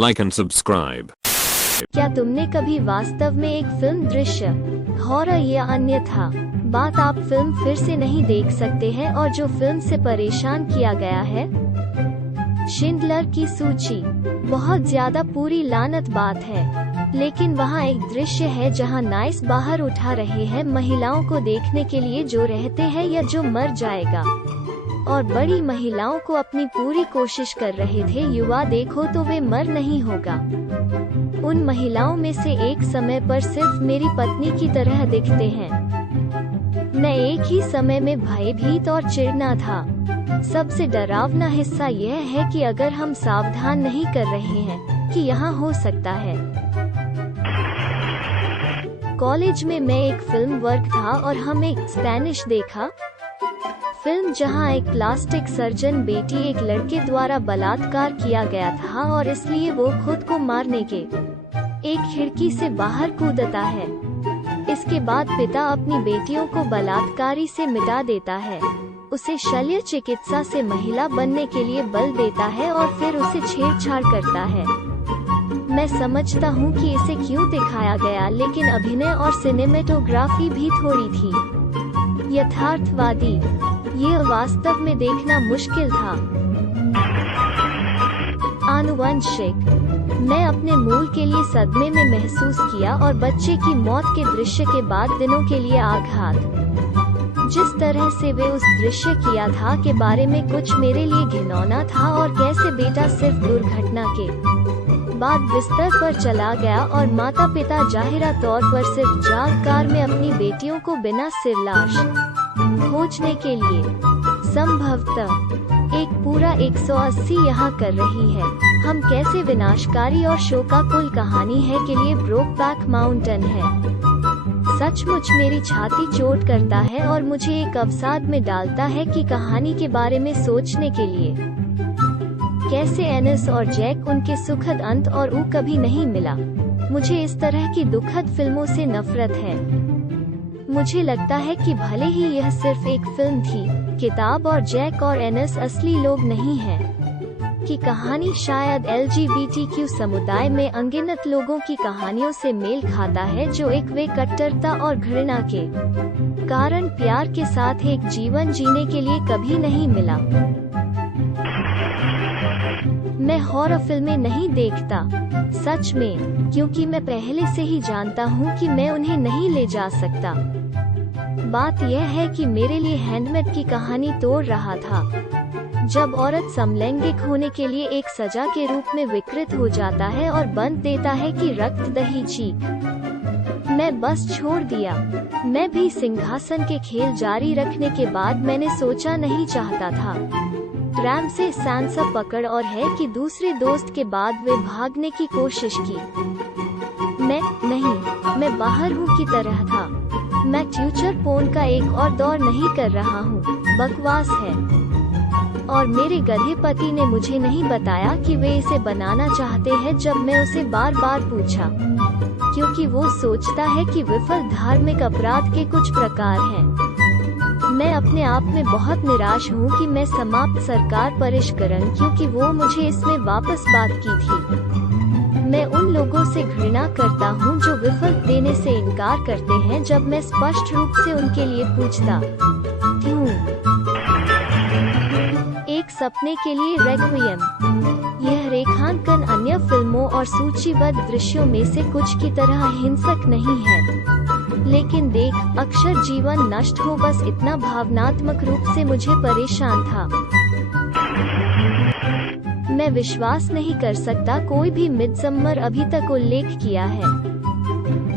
like and subscribe. क्या तुमने कभी वास्तव में एक फिल्म दृश्य, हॉरर या अन्यथा बात आप फिल्म फिर से नहीं देख सकते हैं और जो फिल्म से परेशान किया गया है? शिंडलर की सूची बहुत ज्यादा पूरी लानत बात है, लेकिन वहाँ एक दृश्य है जहाँ नाइस बाहर उठा रहे हैं महिलाओं को देखने के लिए जो रहते हैं या जो मर जाएगा, और बड़ी महिलाओं को अपनी पूरी कोशिश कर रहे थे युवा देखो तो वे मर नहीं होगा। उन महिलाओं में से एक समय पर सिर्फ मेरी पत्नी की तरह दिखते हैं। मैं एक ही समय में भयभीत और चिढ़ना था। सबसे डरावना हिस्सा यह है कि अगर हम सावधान नहीं कर रहे हैं कि यहाँ हो सकता है। कॉलेज में मैं एक फिल्म वर्क था और हम एक स्पेनिश देखा फिल्म जहां एक प्लास्टिक सर्जन बेटी एक लड़के द्वारा बलात्कार किया गया था और इसलिए वो खुद को मारने के एक खिड़की से बाहर कूदता है। इसके बाद पिता अपनी बेटियों को बलात्कारी से मिटा देता है, उसे शल्य चिकित्सा से महिला बनने के लिए बल देता है और फिर उसे छेड़छाड़ करता है। मैं समझता हूँ कि इसे क्यों दिखाया गया, लेकिन अभिनय और सिनेमेटोग्राफी भी थोड़ी थी यथार्थवादी। यह वास्तव में देखना मुश्किल था। आनुवंशिक, मैं अपने मूल के लिए सदमे में महसूस किया और बच्चे की मौत के दृश्य के बाद दिनों के लिए आघात। जिस तरह से वे उस दृश्य किया था के बारे में कुछ मेरे लिए घिनौना था, और कैसे बेटा सिर्फ दुर्घटना के बाद बिस्तर पर चला गया और माता पिता जाहिरा तौर पर सिर्फ जाग कार में अपनी बेटियों को बिना सिर लाश खोजने के लिए संभवतः एक पूरा 180 यहाँ कर रही है। हम कैसे विनाशकारी और शोकाकुल कहानी है के लिए ब्रोकबैक माउंटेन है। सचमुच मेरी छाती चोट करता है और मुझे एक अवसाद में डालता है कि कहानी के बारे में सोचने के लिए कैसे एनिस और जैक उनके सुखद अंत और ऊ कभी नहीं मिला। मुझे इस तरह की दुखद फिल्मों से नफरत है। मुझे लगता है कि भले ही यह सिर्फ एक फिल्म थी, किताब और जैक और एनिस असली लोग नहीं हैं, कि कहानी शायद LGBTQ समुदाय में अनगिनत लोगों की कहानियों से मेल खाता है जो एक वे कट्टरता और घृणा के कारण प्यार के साथ एक जीवन जीने के लिए कभी नहीं मिला। मैं हॉरर फिल्में नहीं देखता, सच में, क्योंकि मैं पहले से ही जानता हूँ कि मैं उन्हें नहीं ले जा सकता। बात यह है कि मेरे लिए हैंडमेड की कहानी तोड़ रहा था। जब औरत समलैंगिक होने के लिए एक सजा के रूप में विकृत हो जाता है और बंद देता है कि रक्त दही चीख, मैं बस छोड़ दिया। मैं भी सिंहासन के खेल जारी रखने के बाद मैंने सोचा नहीं चाहता था। रैम से सांसा पकड़ और है कि दूसरे दोस्त के बाद वे भागने की कोशिश की। मैं बाहर हूँ की तरह था। मैं फ्यूचर पोर्न का एक और दौर नहीं कर रहा हूँ, बकवास है। और मेरे गधे पति ने मुझे नहीं बताया कि वे इसे बनाना चाहते हैं जब मैं उसे बार बार पूछा, क्योंकि वो सोचता है कि विफल धार्मिक अपराध के कुछ प्रकार हैं। मैं अपने आप में बहुत निराश हूँ कि मैं समाप्त सरकार परिष्करण, क्योंकि वो मुझे इसमें वापस बात की थी। मैं उन लोगों से घृणा करता हूँ जो विफल देने से इनकार करते हैं जब मैं स्पष्ट रूप से उनके लिए पूछता हूँ। एक सपने के लिए रेक्विएम। यह रेखांकन अन्य फिल्मों और सूचीबद्ध दृश्यों में से कुछ की तरह हिंसक नहीं है, लेकिन देख अक्षर जीवन नष्ट हो बस इतना भावनात्मक रूप से मुझे परेशान था। मैं विश्वास नहीं कर सकता कोई भी मिडसम्मर अभी तक उल्लेख किया है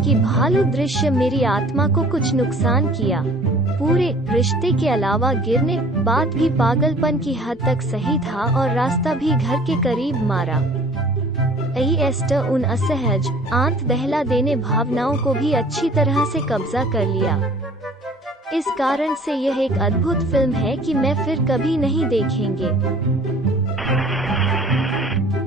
कि भालू दृश्य मेरी आत्मा को कुछ नुकसान किया। पूरे रिश्ते के अलावा गिरने बात भी पागलपन की हद तक सही था और रास्ता भी घर के करीब मारा। एस्टर उन असहज आंत दहला देने भावनाओं को भी अच्छी तरह से कब्जा कर लिया। इस कारण से यह एक अद्भुत फिल्म है कि मैं फिर कभी नहीं देखेंगे।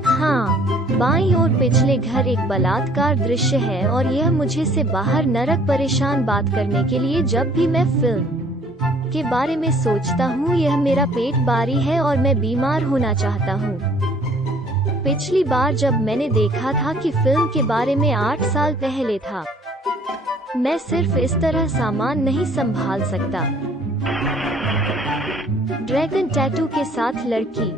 हाँ, बाईं ओर पिछले घर एक बलात्कार दृश्य है और यह मुझे से बाहर नरक परेशान बात करने के लिए जब भी मैं फिल्म के बारे में सोचता हूँ यह मेरा पेट बारी है और मैं बीमार होना चाहता हूँ। पिछली बार जब मैंने देखा था कि फिल्म के बारे में 8 साल पहले था। मैं सिर्फ इस तरह सामान नहीं संभाल सकता। ड्रैगन टैटू के साथ लड़की।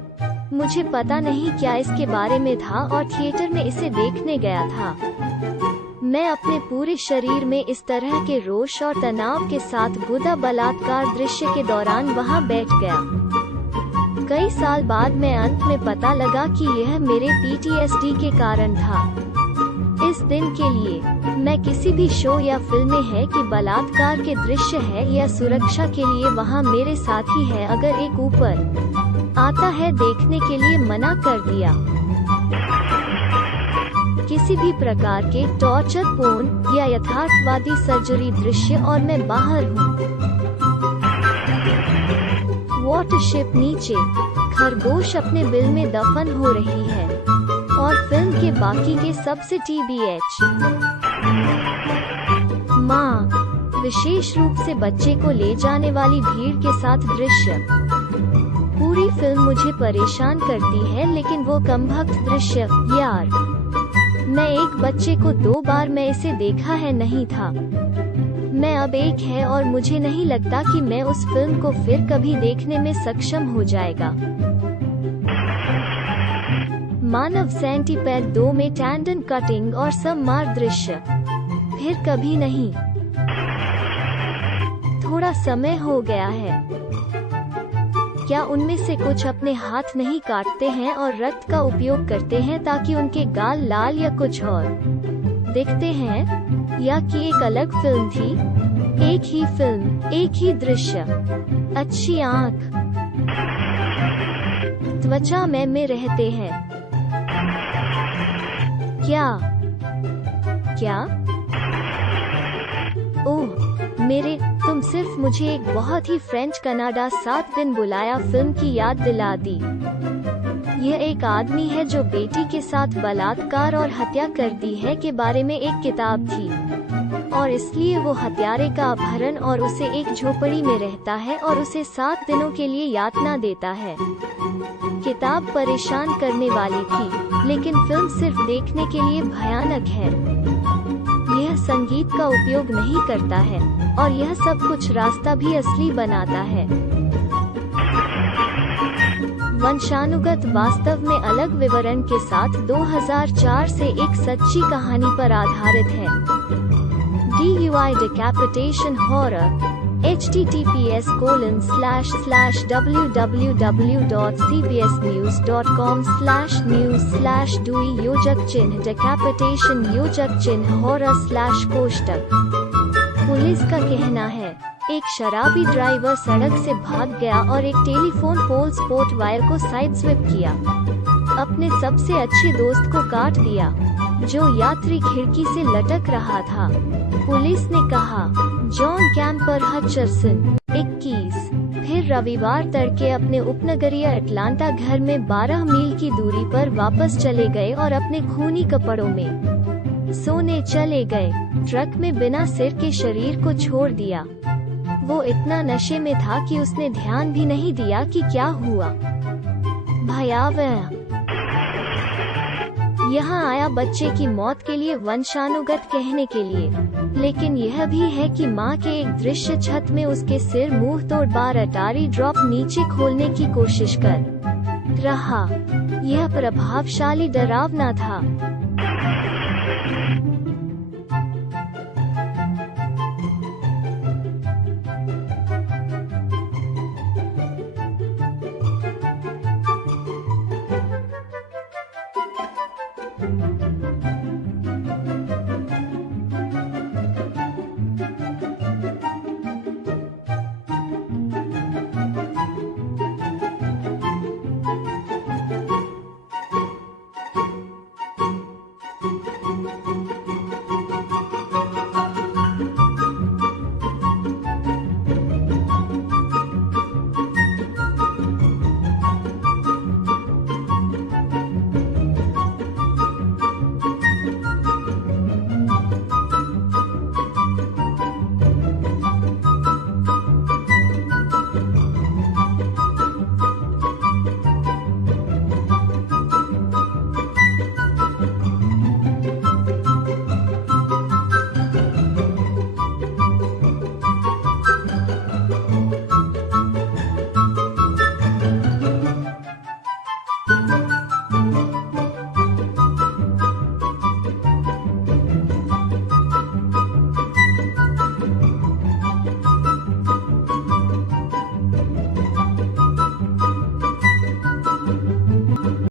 मुझे पता नहीं क्या इसके बारे में था और थिएटर में इसे देखने गया था। मैं अपने पूरे शरीर में इस तरह के रोष और तनाव के साथ गुदा बलात्कार दृश्य के दौरान वहां बैठ गया। कई साल बाद मैं अंत में पता लगा कि यह मेरे PTSD के कारण था। इस दिन के लिए मैं किसी भी शो या फिल्म में है कि बलात्कार के दृश्य है या सुरक्षा के लिए वहां मेरे साथी है, अगर एक ऊपर आता है देखने के लिए मना कर दिया। किसी भी प्रकार के टॉर्चर पोर्न या यथार्थवादी सर्जरी दृश्य और मैं बाहर हूँ। वाटरशिप नीचे, खरगोश अपने बिल में दफन हो रही है और फिल्म के बाकी के सबसे TBH। माँ, विशेष रूप से बच्चे को ले जाने वाली भीड़ के साथ दृश्य। पूरी फिल्म मुझे परेशान करती है, लेकिन वो कमबख्त दृश्य यार। मैं एक बच्चे को 2 बार मैं इसे देखा है नहीं था। मैं अब एक है और मुझे नहीं लगता कि मैं उस फिल्म को फिर कभी देखने में सक्षम हो जाएगा। मानव सेंटीपैड 2 में टैंडन कटिंग और संमार दृश्य। फिर कभी नहीं। थोड़ा समय हो गया है। क्या उनमें से कुछ अपने हाथ नहीं काटते हैं और रक्त का उपयोग करते हैं ताकि उनके गाल लाल या कुछ और दिखते हैं, या कि एक अलग फिल्म थी? एक ही फिल्म, एक ही दृश्य, अच्छी आंख, त्वचा में रहते हैं। क्या? ओह मेरे, तुम सिर्फ मुझे एक बहुत ही फ्रेंच कनाडा 7 दिन बुलाया फिल्म की याद दिला दी। यह एक आदमी है जो बेटी के साथ बलात्कार और हत्या कर दी है के बारे में एक किताब थी, और इसलिए वो हत्यारे का अपहरण और उसे एक झोपड़ी में रहता है और उसे 7 दिनों के लिए यातना देता है। किताब परेशान करने वाली थी, लेकिन फिल्म सिर्फ देखने के लिए भयानक है। यह संगीत का उपयोग नहीं करता है और यह सब कुछ रास्ता भी असली बनाता है। वंशानुगत वास्तव में अलग विवरण के साथ 2004 से एक सच्ची कहानी पर आधारित है। DUI Decapitation Horror https://www.cbsnews.com/news/Dewey योजक चिन्ह decapitation योजक चिन्ह horror कोष्टक। पुलिस का कहना है एक शराबी ड्राइवर सड़क से भाग गया और एक टेलीफोन पोल स्पोर्ट वायर को साइड स्विप किया। अपने सबसे अच्छे दोस्त को काट दिया जो यात्री खिड़की से लटक रहा था। पुलिस ने कहा जॉन कैंपर हचरसन 21 फिर रविवार तड़के अपने उपनगरीय अटलांटा घर में 12 मील की दूरी पर वापस चले गए और अपने खूनी कपड़ों में सोने चले गए। ट्रक में बिना सिर के शरीर को छोड़ दिया। वो इतना नशे में था कि उसने ध्यान भी नहीं दिया कि क्या हुआ। भयावह। यहाँ आया बच्चे की मौत के लिए वंशानुगत कहने के लिए, लेकिन यह भी है कि माँ के एक दृश्य छत में उसके सिर मुंह तोड़ बार अटारी ड्रॉप नीचे खोलने की कोशिश कर रहा। यह प्रभावशाली डरावना था।